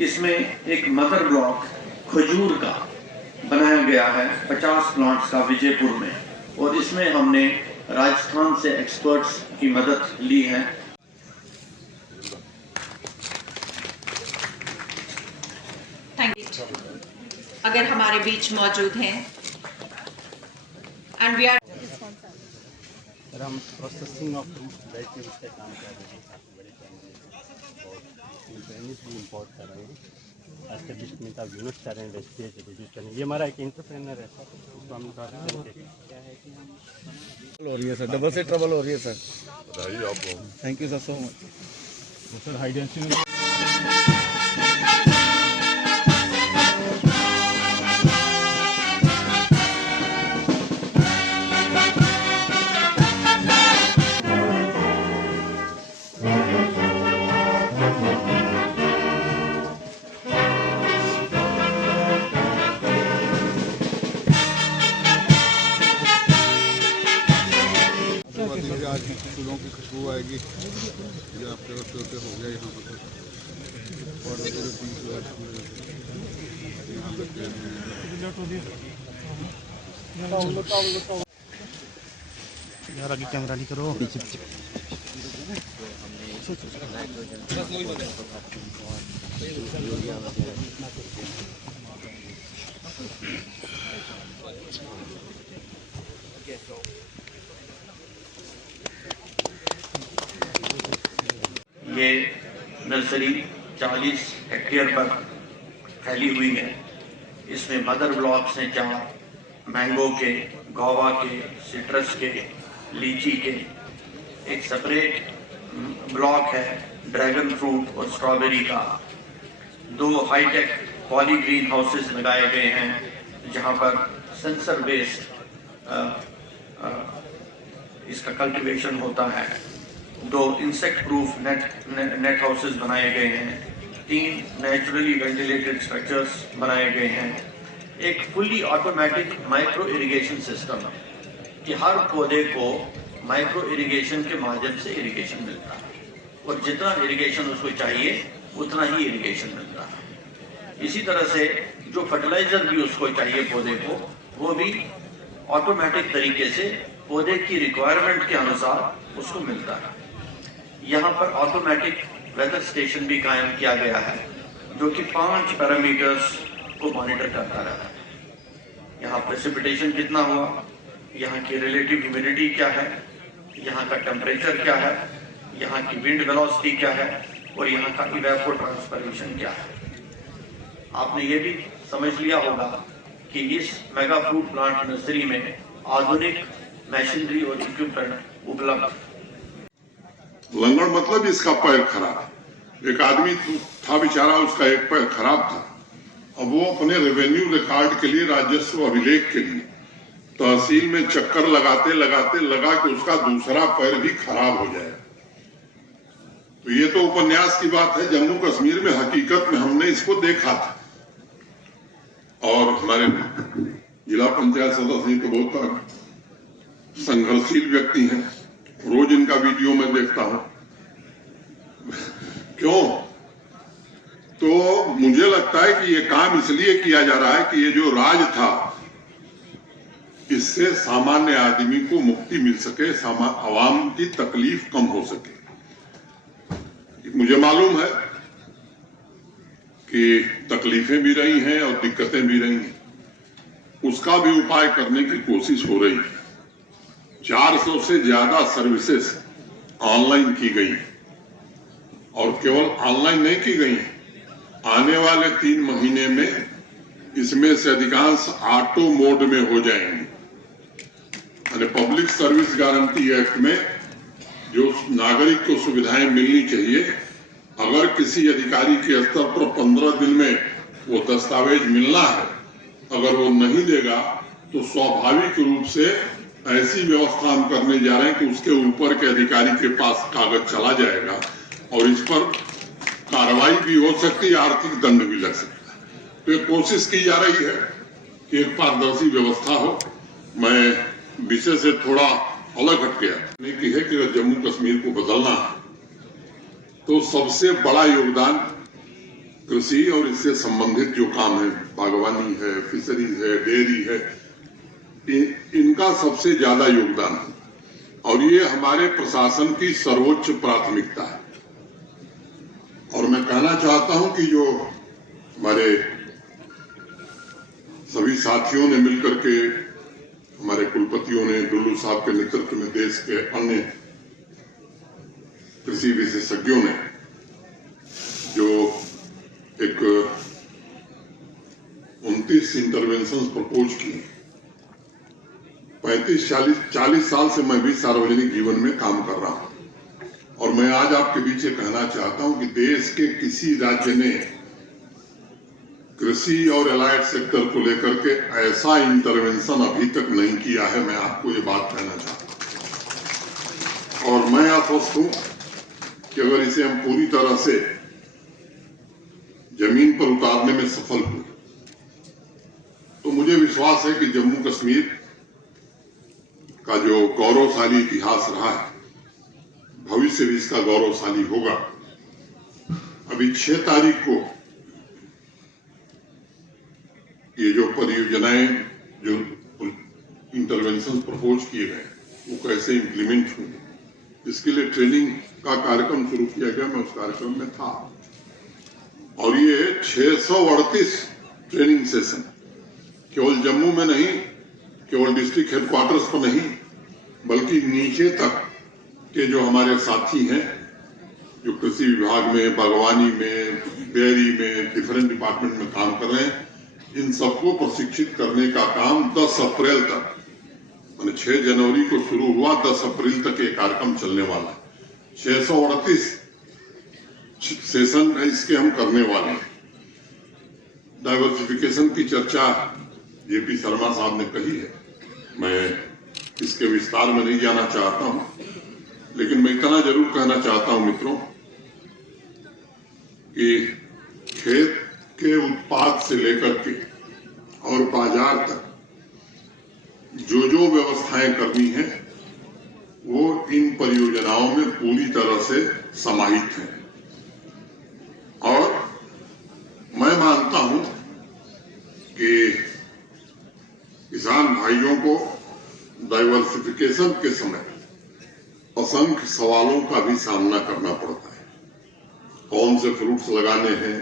इसमें एक mother block खजूर का बनाया गया है 50 प्लांट्स का विजयपुर में, और इसमें हमने राजस्थान से एक्सपर्ट्स की मदद ली है। Thank you. अगर हमारे बीच मौजूद हैं एंड वी आर हम प्रोसेसिंग ऑफ फ्रूट के उससे काम कर रहे हैं, काफ़ी बड़े चैलेंजेस और भी इम्पोर्ट कर रहे हैं, एस्टेब्लिशमेंट ऑफ यूनिट्स कर रहे हैं, वेस्टेज रिड्यूस कर रहे हैं। ये हमारा एक इंटरप्रेनर है सर, उसको हम क्या है कि हम हो रही है सर, डबल से ट्रबल हो रही है सर। बताइए आपको। Thank you sir so much sir. High density आज फूलों की खुशबू आएगी। ये आपके होते हो गया यहाँ पर और यहाँ लगते यार आगे कैमरा नहीं करो। ये नर्सरी 40 हेक्टेयर पर फैली हुई है। इसमें मदर ब्लॉक्स हैं 4, मैंगो के, गोवा के, सिट्रस के, लीची के। एक सेपरेट ब्लॉक है ड्रैगन फ्रूट और स्ट्रॉबेरी का। 2 हाईटेक पॉली ग्रीन हाउसेस लगाए गए हैं जहां पर सेंसर बेस्ड इसका कल्टीवेशन होता है। 2 इंसेक्ट प्रूफ नेट हाउसेस बनाए गए हैं। 3 नेचुरली वेंटिलेटेड स्ट्रक्चर्स बनाए गए हैं। एक fully automatic micro irrigation system कि हर पौधे को माइक्रो इरिगेशन के माध्यम से इरिगेशन मिलता है और जितना इरिगेशन उसको चाहिए उतना ही इरिगेशन मिलता है। इसी तरह से जो फर्टिलाइजर भी उसको चाहिए पौधे को, वो भी ऑटोमेटिक तरीके से पौधे की रिक्वायरमेंट के अनुसार उसको मिलता है। यहाँ पर ऑटोमेटिक वेदर स्टेशन भी कायम किया गया है जो कि 5 पैरामीटर्स को मॉनिटर करता रहता है। यहाँ प्रेसिपिटेशन कितना हुआ, यहाँ की रिलेटिव ह्यूमिडिटी क्या है, यहाँ का टेम्परेचर क्या है, यहाँ की विंड वेलोसिटी क्या है और यहाँ का इवेपोर ट्रांसपिरेशन क्या है। आपने ये भी समझ लिया होगा कि इस मेगा फ्रूट प्लांट नर्सरी में आधुनिक मशीनरी और इक्विपमेंट उपलब्ध। लंगड़ मतलब इसका पैर खराब। एक आदमी था बेचारा, उसका एक पैर खराब था। अब वो अपने रेवेन्यू रिकॉर्ड के लिए, राजस्व अभिलेख के लिए तहसील में चक्कर लगाते लगाते लगा कि उसका दूसरा पैर भी खराब हो जाए। तो ये तो उपन्यास की बात है, जम्मू कश्मीर में हकीकत में हमने इसको देखा था। और हमारे जिला पंचायत सदस्य तो बहुत संघर्षशील व्यक्ति हैं, रोज इनका वीडियो मैं देखता हूं। क्यों? तो मुझे लगता है कि ये काम इसलिए किया जा रहा है कि ये जो राज था इससे सामान्य आदमी को मुक्ति मिल सके, आवाम की तकलीफ कम हो सके। मुझे मालूम है कि तकलीफें भी रही हैं और दिक्कतें भी रही हैं, उसका भी उपाय करने की कोशिश हो रही है। 400 से ज्यादा सर्विसेज ऑनलाइन की गई और केवल ऑनलाइन नहीं की गई, आने वाले 3 महीने में इसमें से अधिकांश ऑटो मोड में हो जाएंगे। यानी पब्लिक सर्विस गारंटी एक्ट में जो नागरिक को सुविधाएं मिलनी चाहिए, अगर किसी अधिकारी के स्तर पर 15 दिन में वो दस्तावेज मिलना है, अगर वो नहीं देगा तो स्वाभाविक रूप से ऐसी व्यवस्था हम करने जा रहे हैं कि उसके ऊपर के अधिकारी के पास कागज चला जाएगा और इस पर कार्रवाई भी हो सकती है, आर्थिक दंड भी लग सकता है। तो कोशिश की जा रही है कि एक पारदर्शी व्यवस्था हो। मैं विषय से थोड़ा अलग हट गया, नहीं है कि जम्मू कश्मीर को बदलना है तो सबसे बड़ा योगदान कृषि और इससे संबंधित जो काम है, बागवानी है, फिशरीज है, डेयरी है, इनका सबसे ज्यादा योगदान है और ये हमारे प्रशासन की सर्वोच्च प्राथमिकता है। और मैं कहना चाहता हूं कि जो हमारे सभी साथियों ने मिलकर के, हमारे कुलपतियों ने, डुल्लू साहब के नेतृत्व में देश के अन्य कृषि विशेषज्ञों ने जो एक 29 इंटरवेंशन प्रपोज किए। 35-40 साल से मैं भी सार्वजनिक जीवन में काम कर रहा हूं और मैं आज आपके बीच ये कहना चाहता हूं कि देश के किसी राज्य ने कृषि और एलाइड सेक्टर को लेकर के ऐसा इंटरवेंशन अभी तक नहीं किया है। मैं आपको ये बात कहना चाहता हूं और मैं आश्वस्त हूं कि अगर इसे हम पूरी तरह से जमीन पर उतारने में सफल हुए तो मुझे विश्वास है कि जम्मू कश्मीर का जो गौरवशाली इतिहास रहा है, भविष्य भी इसका गौरवशाली होगा। अभी 6 तारीख को ये जो परियोजनाएं, जो इंटरवेंशन प्रपोज किए गए, वो कैसे इम्प्लीमेंट होंगे, इसके लिए ट्रेनिंग का कार्यक्रम शुरू किया गया। मैं उस कार्यक्रम में था और ये 638 ट्रेनिंग सेशन केवल जम्मू में नहीं, केवल डिस्ट्रिक्ट हेडक्वार्टर्स पर नहीं, बल्कि नीचे तक के जो हमारे साथी हैं, जो कृषि विभाग में, बागवानी में, डेयरी में, डिफरेंट डिपार्टमेंट में काम कर रहे हैं, इन सबको प्रशिक्षित करने का काम 10 अप्रैल तक, माने 6 जनवरी को शुरू हुआ, 10 अप्रैल तक ये कार्यक्रम चलने वाला है। 638 सेशन इसके हम करने वाले हैं। डाइवर्सिफिकेशन की चर्चा जेपी शर्मा साहब ने कही है, मैं इसके विस्तार में नहीं जाना चाहता हूं, लेकिन मैं इतना जरूर कहना चाहता हूं मित्रों कि खेत के उत्पाद से लेकर के और बाजार तक जो जो व्यवस्थाएं करनी है वो इन परियोजनाओं में पूरी तरह से समाहित है। और मैं मानता हूं कि किसान भाइयों को डाइवर्सिफिकेशन के समय असंख्य सवालों का भी सामना करना पड़ता है। कौन से फ्रूट्स लगाने हैं,